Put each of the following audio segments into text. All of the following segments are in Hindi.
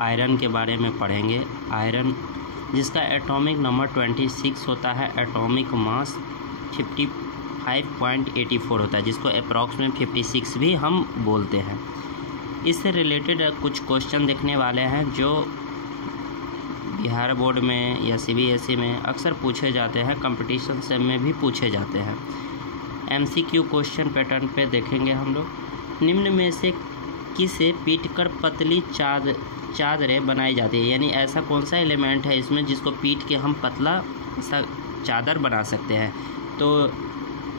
आयरन के बारे में पढ़ेंगे। आयरन जिसका एटॉमिक नंबर 26 होता है, एटॉमिक मास 55.84 होता है, जिसको अप्रॉक्स में 56 भी हम बोलते हैं। इससे रिलेटेड कुछ क्वेश्चन देखने वाले हैं जो बिहार बोर्ड में या CBSE में अक्सर पूछे जाते हैं, कंपटीशन से में भी पूछे जाते हैं। MCQ क्वेश्चन पैटर्न पे देखेंगे हम लोग। निम्न में से किसे पीटकर पतली चादरें बनाई जाती है, यानी ऐसा कौन सा एलिमेंट है इसमें जिसको पीट के हम पतला सा चादर बना सकते हैं। तो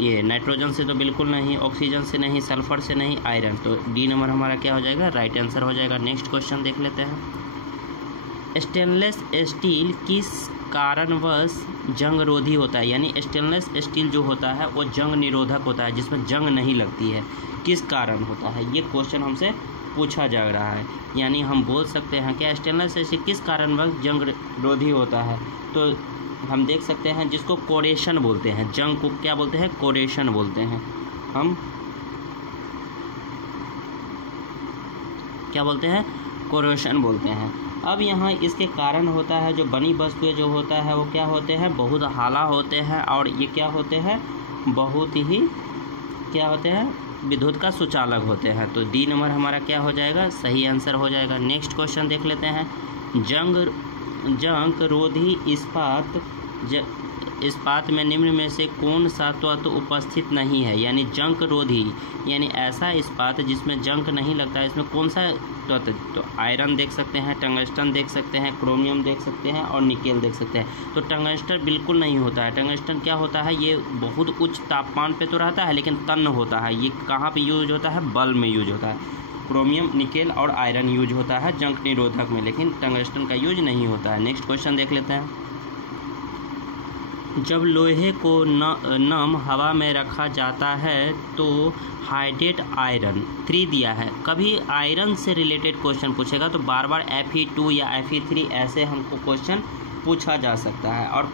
ये नाइट्रोजन से तो बिल्कुल नहीं, ऑक्सीजन से नहीं, सल्फर से नहीं, आयरन। तो डी नंबर हमारा क्या हो जाएगा, राइट आंसर हो जाएगा। नेक्स्ट क्वेश्चन देख लेते हैं। स्टेनलेस स्टील किस कारणवश जंग रोधी होता है, यानी स्टेनलेस स्टील जो होता है वो जंग निरोधक होता है, जिसमें जंग नहीं लगती है, किस कारण होता है, ये क्वेश्चन हमसे पूछा जा रहा है। यानी हम बोल सकते हैं कि स्टेनलेस स्टील किस कारणवश जंग रोधी होता है। तो हम देख सकते हैं जिसको कोरेशन बोलते हैं, जंग को क्या बोलते हैं, कोरेशन बोलते हैं। हम क्या बोलते हैं, कोरेशन बोलते हैं। अब यहाँ इसके कारण होता है जो बनी वस्तुएं जो होता है वो क्या होते हैं, बहुत हाला होते हैं, और ये क्या होते हैं, बहुत ही क्या होते हैं, विद्युत का सुचालक होते हैं। तो डी नंबर हमारा क्या हो जाएगा, सही आंसर हो जाएगा। नेक्स्ट क्वेश्चन देख लेते हैं। जंग रोधी इस्पात में निम्न में से कौन सा तत्व उपस्थित नहीं है, यानी जंग रोधी यानी ऐसा इस्पात जिसमें जंग नहीं लगता है, इसमें कौन सा तत्व। तो आयरन देख सकते हैं, टंगस्टन देख सकते हैं, क्रोमियम देख सकते हैं और निकेल देख सकते हैं। तो टंगस्टन बिल्कुल नहीं होता है। टंगस्टन क्या होता है, ये बहुत उच्च तापमान पे तो रहता है लेकिन तन्य होता है। ये कहाँ पे यूज होता है, बल्ब में यूज होता है। क्रोमियम, निकेल और आयरन यूज होता है जंग निरोधक में, लेकिन टंगस्टन का यूज नहीं होता है। नेक्स्ट क्वेश्चन देख लेते हैं। जब लोहे को नम हवा में रखा जाता है तो हाइड्रेट आयरन 3 दिया है। कभी आयरन से रिलेटेड क्वेश्चन पूछेगा तो बार बार Fe2 या Fe3 ऐसे हमको क्वेश्चन पूछा जा सकता है, और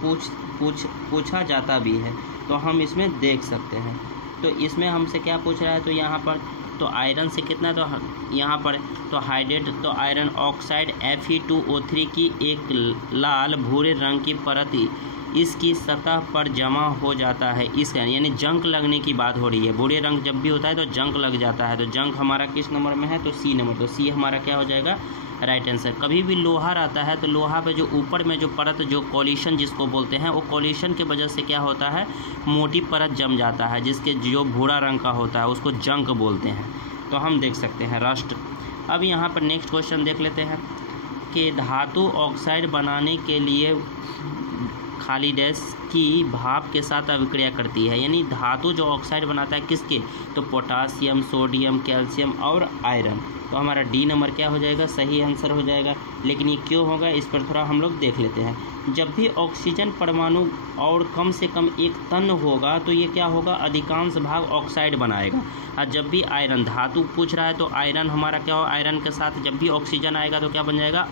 पूछा जाता भी है। तो हम इसमें देख सकते हैं। तो इसमें हमसे क्या पूछ रहा है, तो यहाँ पर तो आयरन से कितना, तो यहाँ पर तो हाइड्रेट तो आयरन ऑक्साइड Fe2O3 की एक लाल भूरे रंग की परत इसकी सतह पर जमा हो जाता है। इस यानी जंग लगने की बात हो रही है। भूरे रंग जब भी होता है तो जंग लग जाता है। तो जंग हमारा किस नंबर में है, तो सी नंबर। तो सी हमारा क्या हो जाएगा, राइट आंसर। कभी भी लोहा रहता है तो लोहा पे जो ऊपर में जो परत जो कॉलिशन जिसको बोलते हैं, वो कॉलिशन की वजह से क्या होता है, मोटी परत जम जाता है, जिसके जो भूरा रंग का होता है उसको जंग बोलते हैं। तो हम देख सकते हैं रस्ट। अब यहाँ पर नेक्स्ट क्वेश्चन देख लेते हैं कि धातु ऑक्साइड बनाने के लिए खाली डैश की भाप के साथ अभिक्रिया करती है, यानी धातु जो ऑक्साइड बनाता है किसके, तो पोटासियम, सोडियम, कैल्शियम और आयरन। तो हमारा डी नंबर क्या हो जाएगा, सही आंसर हो जाएगा। लेकिन ये क्यों होगा, इस पर थोड़ा हम लोग देख लेते हैं। जब भी ऑक्सीजन परमाणु और कम से कम एक तन होगा तो ये क्या होगा, अधिकांश भाग ऑक्साइड बनाएगा। और जब भी आयरन धातु पूछ रहा है तो आयरन हमारा क्या हो, आयरन के साथ जब भी ऑक्सीजन आएगा तो क्या बन जाएगा,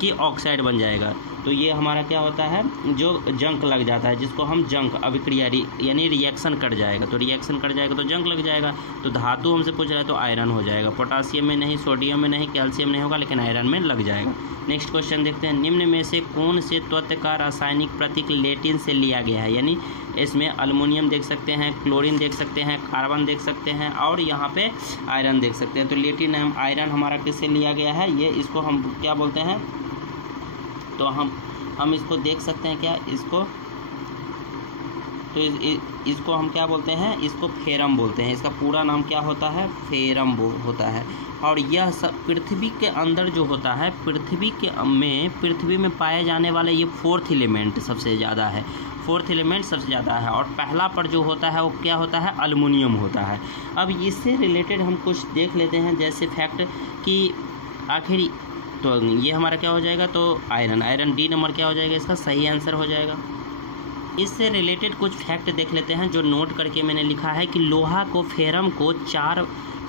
कि ऑक्साइड बन जाएगा। तो ये हमारा क्या होता है, जो जंग लग जाता है, जिसको हम जंग अभिक्रिया यानी रिएक्शन कर जाएगा। तो रिएक्शन कर जाएगा तो जंग लग जाएगा। तो धातु हमसे पूछ रहा है तो आयरन हो जाएगा। पोटासियम में नहीं, सोडियम में नहीं, कैल्शियम नहीं होगा, लेकिन आयरन में लग जाएगा। नेक्स्ट क्वेश्चन देखते हैं। निम्न में से कौन से तत्व का रासायनिक प्रतीक लेटिन से लिया गया है, यानी इसमें अल्युमिनियम देख सकते हैं, क्लोरीन देख सकते हैं, कार्बन देख सकते हैं और यहाँ पे आयरन देख सकते हैं। तो लेटिन आयरन हमारा किससे लिया गया है, ये इसको हम क्या बोलते हैं, तो हम इसको देख सकते हैं क्या, इसको तो इसको हम क्या बोलते हैं, इसको फेरम बोलते हैं। इसका पूरा नाम क्या होता है, फेरम होता है। और यह सब पृथ्वी के अंदर जो होता है, पृथ्वी में पाए जाने वाले ये 4th एलिमेंट सबसे ज़्यादा है। 4th एलिमेंट सबसे ज़्यादा है। और पहला पर जो होता है वो क्या होता है, अल्युमिनियम होता है। अब इससे रिलेटेड हम कुछ देख लेते हैं, जैसे फैक्ट कि आखिर तो ये हमारा क्या हो जाएगा, तो आयरन डी नंबर क्या हो जाएगा, इसका सही आंसर हो जाएगा। इससे रिलेटेड कुछ फैक्ट देख लेते हैं जो नोट करके मैंने लिखा है कि लोहा को फेरम को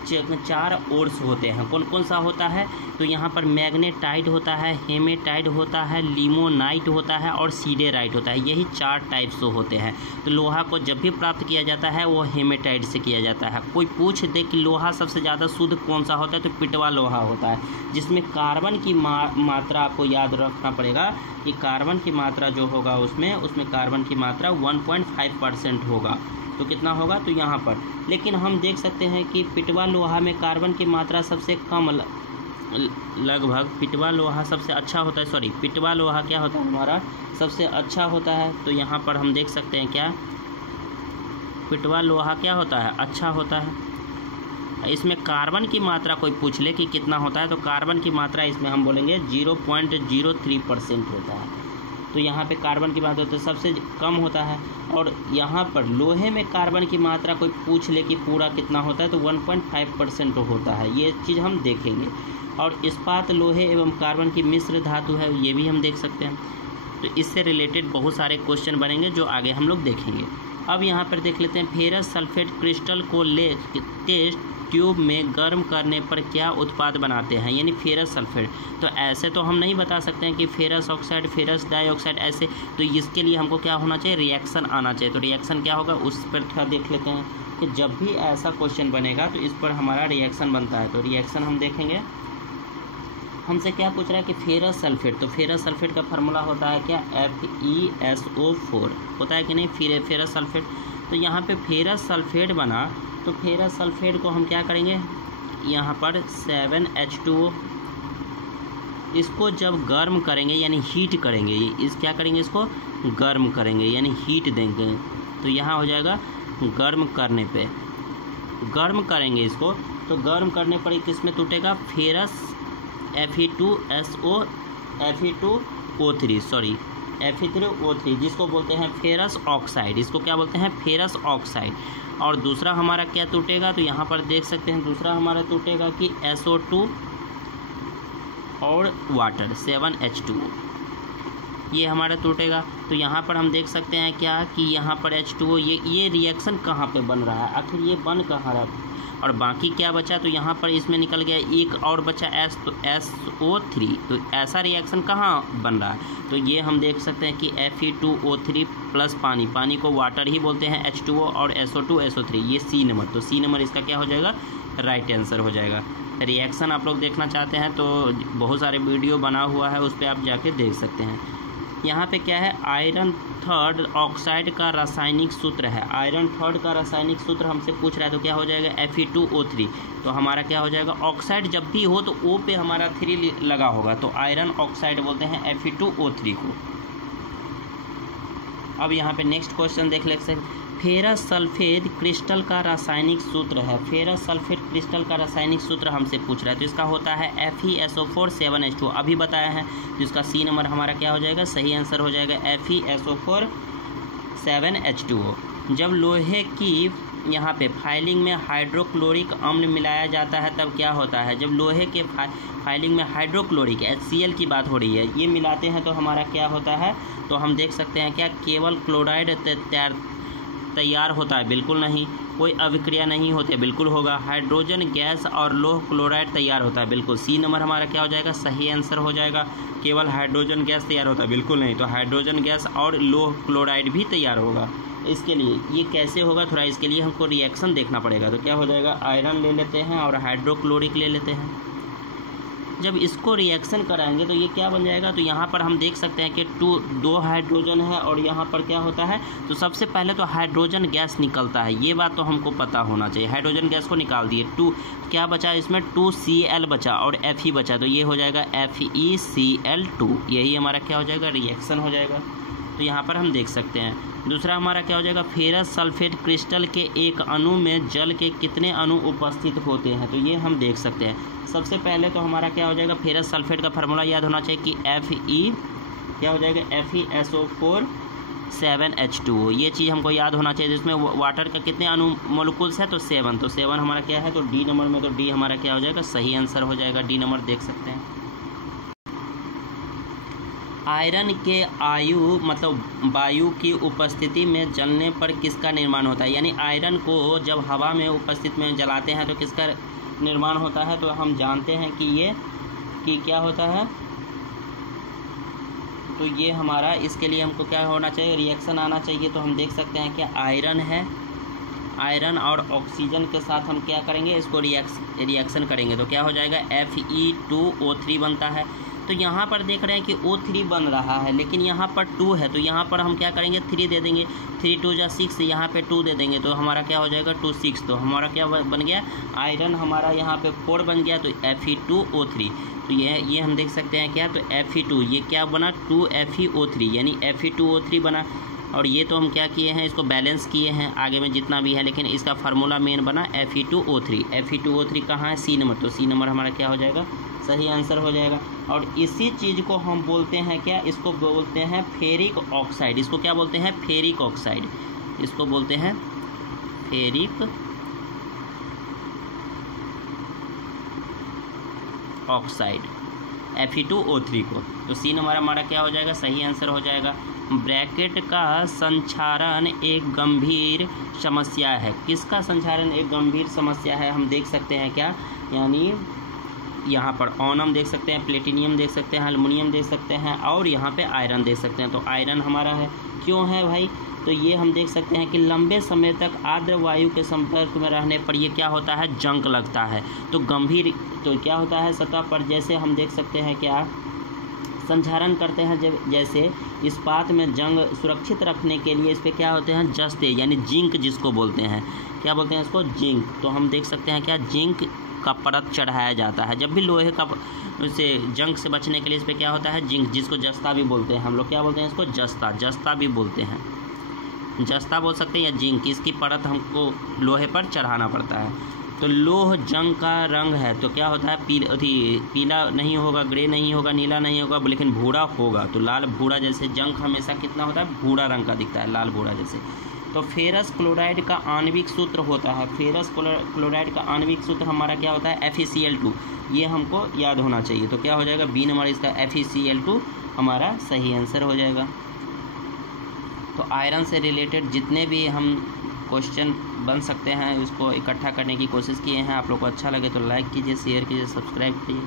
चार ओर्स होते हैं। कौन कौन सा होता है? तो यहाँ पर मैग्नेटाइट होता है, हेमेटाइट होता है, लिमोनाइट होता है और सीडेराइट होता है। यही 4 टाइप्स होते हैं। तो लोहा को जब भी प्राप्त किया जाता है वो हेमेटाइट से किया जाता है। कोई पूछ दे कि लोहा सबसे ज़्यादा शुद्ध कौन सा होता है, तो पिटवा लोहा होता है, जिसमें कार्बन की मात्रा आपको याद रखना पड़ेगा कि कार्बन की मात्रा जो होगा उसमें कार्बन की मात्रा 1.5% होगा। तो कितना होगा? तो यहाँ पर लेकिन हम देख सकते हैं कि पिटवा लोहा में कार्बन की मात्रा सबसे कम, लगभग पिटवा लोहा सबसे अच्छा होता है। सॉरी, पिटवा लोहा क्या होता है हमारा? सबसे अच्छा होता है। तो यहाँ पर हम देख सकते हैं क्या पिटवा लोहा क्या होता है? अच्छा होता है। इसमें कार्बन की मात्रा कोई पूछ ले कि कितना होता है, तो कार्बन की मात्रा इसमें हम बोलेंगे 0.03% होता है। तो यहाँ पे कार्बन की मात्रा तो सबसे कम होता है। और यहाँ पर लोहे में कार्बन की मात्रा कोई पूछ ले कि पूरा कितना होता है, तो 1.5% होता है। ये चीज़ हम देखेंगे। और इस्पात लोहे एवं कार्बन की मिश्र धातु है, ये भी हम देख सकते हैं। तो इससे रिलेटेड बहुत सारे क्वेश्चन बनेंगे जो आगे हम लोग देखेंगे। अब यहाँ पर देख लेते हैं, फेरस सल्फेट क्रिस्टल को ले टेस्ट ट्यूब में गर्म करने पर क्या उत्पाद बनाते हैं, यानी फेरस सल्फेट। तो ऐसे तो हम नहीं बता सकते हैं कि फेरस ऑक्साइड, फेरस डाइऑक्साइड ऐसे, तो इसके लिए हमको क्या होना चाहिए? रिएक्शन आना चाहिए। तो रिएक्शन क्या होगा उस पर थोड़ा देख लेते हैं कि जब भी ऐसा क्वेश्चन बनेगा तो इस पर हमारा रिएक्शन बनता है। तो रिएक्शन हम देखेंगे। हमसे क्या पूछ रहा है कि फेरस सल्फेट, तो फेरस सल्फेट का फार्मूला होता है क्या? FeSO4 होता है कि नहीं फेरस सल्फेट। तो यहाँ पे फेरस सल्फेट बना, तो फेरस सल्फेट को हम क्या करेंगे? यहाँ पर 7H2O, इसको जब गर्म करेंगे यानी हीट करेंगे, इस क्या करेंगे? इसको गर्म करेंगे यानी हीट देंगे। तो यहाँ हो जाएगा गर्म करने पे, गर्म करेंगे इसको, तो गर्म करने पर किस में टूटेगा? फेरस Fe2O3 जिसको बोलते हैं फेरस ऑक्साइड। इसको क्या बोलते हैं? Ferrous oxide. और दूसरा हमारा क्या टूटेगा? तो यहाँ पर देख सकते हैं दूसरा हमारा टूटेगा कि SO2 और वाटर 7H2O, ये हमारा टूटेगा। तो यहाँ पर हम देख सकते हैं क्या कि यहाँ पर H2O, ये रिएक्शन कहाँ पे बन रहा है? आखिर ये बन कहाँ रहा है? और बाकी क्या बचा? तो यहाँ पर इसमें निकल गया एक और बचा S, तो SO3। तो ऐसा रिएक्शन कहाँ बन रहा है? तो ये हम देख सकते हैं कि Fe2O3 प्लस पानी को वाटर ही बोलते हैं, H2O और SO2 SO3, ये C नंबर। तो C नंबर इसका क्या हो जाएगा? राइट आंसर हो जाएगा। रिएक्शन आप लोग देखना चाहते हैं तो बहुत सारे वीडियो बना हुआ है, उस पर आप जाके देख सकते हैं। यहाँ पे क्या है? आयरन थर्ड ऑक्साइड का रासायनिक सूत्र है। आयरन थर्ड का रासायनिक सूत्र हमसे पूछ रहा है, तो क्या हो जाएगा? Fe2O3। तो हमारा क्या हो जाएगा? ऑक्साइड जब भी हो तो O पे हमारा 3 लगा होगा, तो आयरन ऑक्साइड बोलते हैं Fe2O3 को। अब यहाँ पे नेक्स्ट क्वेश्चन देख लेते हैं। फेरस सल्फेट क्रिस्टल का रासायनिक सूत्र है। फेरस सल्फेट क्रिस्टल का रासायनिक सूत्र हमसे पूछ रहा है, तो इसका होता है FeSO4 7H2O, अभी बताया है। तो इसका C नंबर हमारा क्या हो जाएगा? सही आंसर हो जाएगा FeSO4 7H2O। जब लोहे की यहाँ पे फाइलिंग में हाइड्रोक्लोरिक अम्ल मिलाया जाता है तब क्या होता है? जब लोहे के फाइलिंग में हाइड्रोक्लोरिक HCl की बात हो रही है, ये मिलाते हैं तो हमारा क्या होता है? तो हम देख सकते हैं क्या केवल क्लोराइड तैयार होता है? बिल्कुल नहीं। कोई अभिक्रिया नहीं होती है? बिल्कुल होगा। हाइड्रोजन गैस और लोह क्लोराइड तैयार होता है? बिल्कुल। C नंबर हमारा क्या हो जाएगा? सही आंसर हो जाएगा। केवल हाइड्रोजन गैस तैयार होता है? बिल्कुल नहीं। तो हाइड्रोजन गैस और लोह क्लोराइड भी तैयार होगा। इसके लिए ये कैसे होगा, थोड़ा इसके लिए हमको रिएक्शन देखना पड़ेगा। तो क्या हो जाएगा? आयरन ले लेते हैं और हाइड्रोक्लोरिक ले लेते हैं। जब इसको रिएक्शन कराएंगे तो ये क्या बन जाएगा? तो यहाँ पर हम देख सकते हैं कि 2 हाइड्रोजन है और यहाँ पर क्या होता है? तो सबसे पहले तो हाइड्रोजन गैस निकलता है, ये बात तो हमको पता होना चाहिए। हाइड्रोजन गैस को निकाल दिए, 2 क्या बचा? इसमें 2Cl बचा और Fe बचा, तो ये हो जाएगा FeCl2। यही हमारा क्या हो जाएगा? रिएक्शन हो जाएगा। तो यहाँ पर हम देख सकते हैं। दूसरा हमारा क्या हो जाएगा? फेरस सल्फेट क्रिस्टल के एक अणु में जल के कितने अणु उपस्थित होते हैं? तो ये हम देख सकते हैं। सबसे पहले तो हमारा क्या हो जाएगा? फेरस सल्फेट का फार्मूला याद होना चाहिए कि Fe क्या हो जाएगा? FeSO4 7H2O, ये चीज़ हमको याद होना चाहिए। जिसमें वाटर का कितने अणु मोलिकुल्स है? तो 7। तो 7 हमारा क्या है? तो D नंबर में, तो D हमारा क्या हो जाएगा? सही आंसर हो जाएगा। D नंबर देख सकते हैं। आयरन के वायु की उपस्थिति में जलने पर किसका निर्माण होता है? यानी आयरन को जब हवा में उपस्थित में जलाते हैं तो किसका निर्माण होता है, तो हम जानते हैं कि क्या होता है, तो ये हमारा, इसके लिए हमको क्या होना चाहिए, रिएक्शन आना चाहिए। तो हम देख सकते हैं क्या आयरन है, आयरन और ऑक्सीजन के साथ हम क्या करेंगे, इसको रिएक्शन करेंगे तो क्या हो जाएगा, Fe2O3 बनता है। तो यहाँ पर देख रहे हैं कि O3 बन रहा है, लेकिन यहाँ पर 2 है, तो यहाँ पर हम क्या करेंगे, 3 दे देंगे, 3 2 जा 6, यहाँ पे 2 दे देंगे तो हमारा क्या हो जाएगा 2 6। तो हमारा क्या बन गया, आयरन हमारा यहाँ पे 4 बन गया, तो Fe2O3। तो ये हम देख सकते हैं क्या, तो Fe2 ये क्या बना, 2FeO3 यानी Fe2O3 बना। और ये तो हम क्या किए हैं, इसको बैलेंस किए हैं आगे में जितना भी है, लेकिन इसका फार्मूला मेन बना Fe2O3। Fe2O3 कहाँ है, सी नंबर, तो सी नंबर हमारा क्या हो जाएगा, सही आंसर हो जाएगा। और इसी चीज़ को हम बोलते हैं क्या, इसको बोलते हैं फेरिक ऑक्साइड। इसको क्या बोलते हैं, फेरिक ऑक्साइड, इसको बोलते हैं फेरिक ऑक्साइड Fe2O3 को। तो सी नंबर हमारा क्या हो जाएगा, सही आंसर हो जाएगा। ब्रैकेट का संक्षारण एक गंभीर समस्या है। किसका संक्षारण एक गंभीर समस्या है, हम देख सकते हैं क्या, यानी यहाँ पर ओनम देख सकते हैं, प्लेटिनियम देख सकते हैं, एल्युमिनियम देख सकते हैं, और यहाँ पे आयरन देख सकते हैं। तो आयरन हमारा है, क्यों है भाई, तो ये हम देख सकते हैं कि लंबे समय तक आर्द्र वायु के संपर्क में रहने पर ये क्या होता है, जंग लगता है। तो गंभीर, तो क्या होता है सतह पर, जैसे हम देख सकते हैं क्या, संक्षारण करते हैं, जब जैसे इस्पात में जंग सुरक्षित रखने के लिए इस पर क्या होते हैं, जस्ते यानी जिंक जिसको बोलते हैं, क्या बोलते हैं इसको, जिंक। तो हम देख सकते हैं क्या, जिंक का परत चढ़ाया जाता है। जब भी लोहे का से जंग से बचने के लिए इस पर क्या होता है, जिंक, जिसको जस्ता भी बोलते हैं, हम लोग क्या बोलते हैं इसको, जस्ता भी बोलते हैं, जस्ता बोल सकते हैं या जिंक। इसकी परत हमको लोहे पर चढ़ाना पड़ता है। तो लोह जंग का रंग है, तो क्या होता है, पीला नहीं होगा, ग्रे नहीं होगा, नीला नहीं होगा, लेकिन भूरा होगा। तो लाल भूरा, जैसे जंग हमेशा कितना होता है, भूरा रंग का दिखता है, लाल भूरा जैसे। तो फेरस क्लोराइड का आणविक सूत्र होता है, फेरस क्लोराइड का आणविक सूत्र हमारा क्या होता है, FeCl2। ये हमको याद होना चाहिए। तो क्या हो जाएगा, बी नंबर इसका FeCl2 हमारा सही आंसर हो जाएगा। तो आयरन से रिलेटेड जितने भी हम क्वेश्चन बन सकते हैं उसको इकट्ठा करने की कोशिश किए हैं। आप लोग को अच्छा लगे तो लाइक कीजिए, शेयर कीजिए, सब्सक्राइब कीजिए।